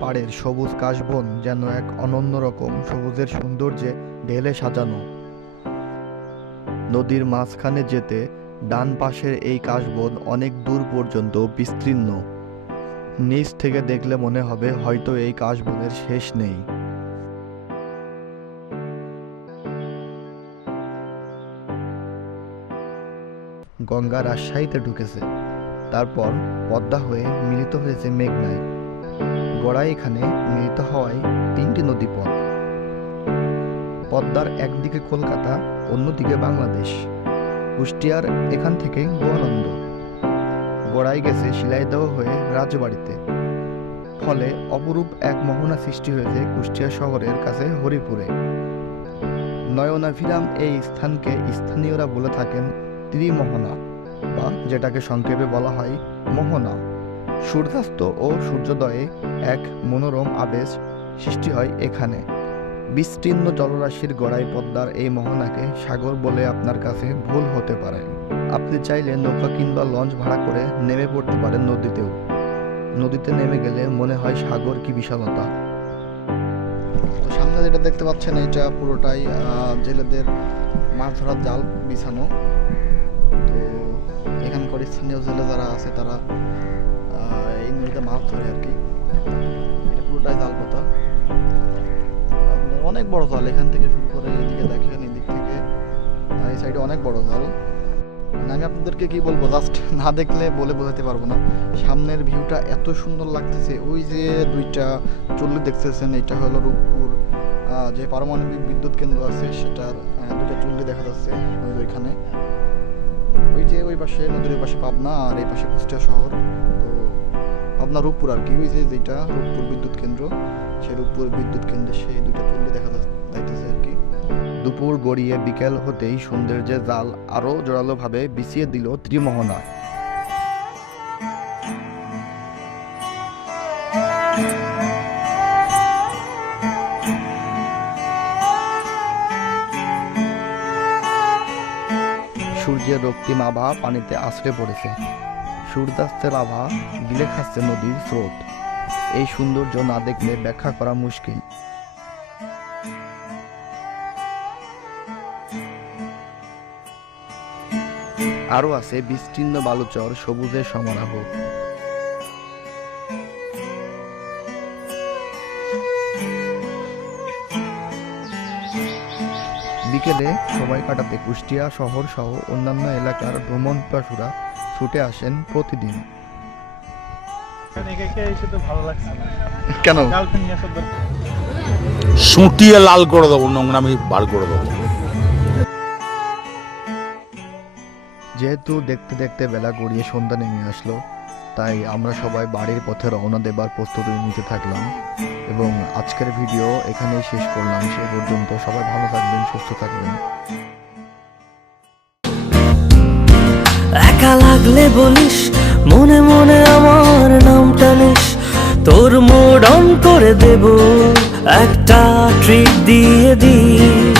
পাড়ের সবুজ কাশবন যেন এক অনন্য রকম সবুজের সৌন্দর্যে ঢেলে সাজানো। নদীর মাঝখানে যেতে ডান পাশের এই কাশবন অনেক দূর পর্যন্ত বিস্তীর্ণ। নিচ থেকে দেখলে মনে হবে হয়তো এই কাশবনের শেষ নেই। গঙ্গা রাজশাহীতে ঢুকেছে। তারপর পদ্মা হয়ে মিলিত হয়েছে মেঘনায়। গড়াই এখানে মিলিত হওয়ায় তিনটি নদীপথ পদ্মার একদিকে কলকাতা, অন্যদিকে বাংলাদেশ। কুষ্টিয়ার এখান থেকে গোয়ালন্দ। গড়াই গেছে শিলাইদহ হয়ে রাজবাড়িতে। ফলে অপরূপ এক মোহনা সৃষ্টি হয়েছে কুষ্টিয়া শহরের কাছে হরিপুরে। নয়নাভিরাম এই স্থানকে স্থানীয়রা বলে থাকেন ত্রিমোহনা, বা যেটাকে সংক্ষেপে বলা হয় মোহনা। সূর্যাস্ত ও সূর্যোদয়ে এক মনোরম আবেশ সৃষ্টি হয় এখানে। বিস্তীর্ণ জলরাশির গড়াই পদ্মার এই মোহনাকে সাগর বলে আপনার কাছে ভুল হতে পারে। আপনি চাইলে নৌকা কিংবা লঞ্চ ভাড়া করে নেমে পড়তে পারেন নদীতেও। নদীতে নেমে গেলে মনে হয় সাগর কি বিশালতা। তো সামনে যেটা দেখতে পাচ্ছেন, এটা পুরোটাই জেলেদের মাছ ধরার জাল বিছানো। তো এখানকার স্থানীয় জেলে যারা আছে, তারা এই নদীতে মাছ ধরে আর কি। এটা পুরোটাই জাল পাতা। অনেক বড় জাল এখান থেকে শুরু করে এদিকে দেখেন এদিক থেকে। এই সাইডে অনেক বড় জাল। মানে আমি আপনাদেরকে কি বলব জাস্ট না দেখলে বলে বোঝাতে পারব না। সামনের ভিউটা এত সুন্দর লাগতেছে। ওই যে দুইটা চল্লি দেখতেছেন, এটা হলো রূপপুর যে পারমাণবিক বিদ্যুৎ কেন্দ্র আছে, সেটার দুইটা চল্লি দেখা যাচ্ছে ওই ওইখানে। ওই যে ওই পাশে, নদীর ওই পাশে পাবনা আর এই পাশে কুষ্টিয়া শহর। পাবনা রূপপুর আর কি যে যেটা রূপপুর বিদ্যুৎ কেন্দ্র, সেই রূপপুর বিদ্যুৎ কেন্দ্রে সেই দুইটা চল্লি দেখা যাইতেছে আর কি। দুপুর গড়িয়ে বিকেল হতেই সৌন্দর্যের জাল আরও জোরালোভাবে বিছিয়ে দিল ত্রিমোহনা। সূর্যের রক্তিম আভা পানিতে আছড়ে পড়েছে। সূর্যাস্তের আভা গিলে নদীর স্রোত। এই সৌন্দর্য না দেখলে ব্যাখ্যা করা মুশকিল। আরও আছে বিস্তীর্ণ বালুচর সবুজের সমারোহ। বিকেলে সময় কাটাতে কুষ্টিয়া শহর সহ অন্যান্য এলাকার ভ্রমণ পিপাসুরা ছুটে আসেন প্রতিদিন। এখানে একা একা এসে তো ভালো লাগছে না। কেন? সুটিয়ে লাল করে দেবো নোংরামি বার করে দেবো। যেহেতু দেখতে দেখতে বেলা গড়িয়ে সন্ধ্যা নেমে আসলো তাই আমরা সবাই বাড়ির পথে রওনা দেবার প্রস্তুতি নিতে থাকলাম। এবং আজকের ভিডিও এখানেই শেষ করলাম। সে পর্যন্ত সবাই ভালো থাকবেন, সুস্থ থাকবেন। একা লাগলে বলিস, মনে মনে আমার নাম টানিস তোর মোড অন করে দেব, একটা ট্রিট দিয়ে দিস।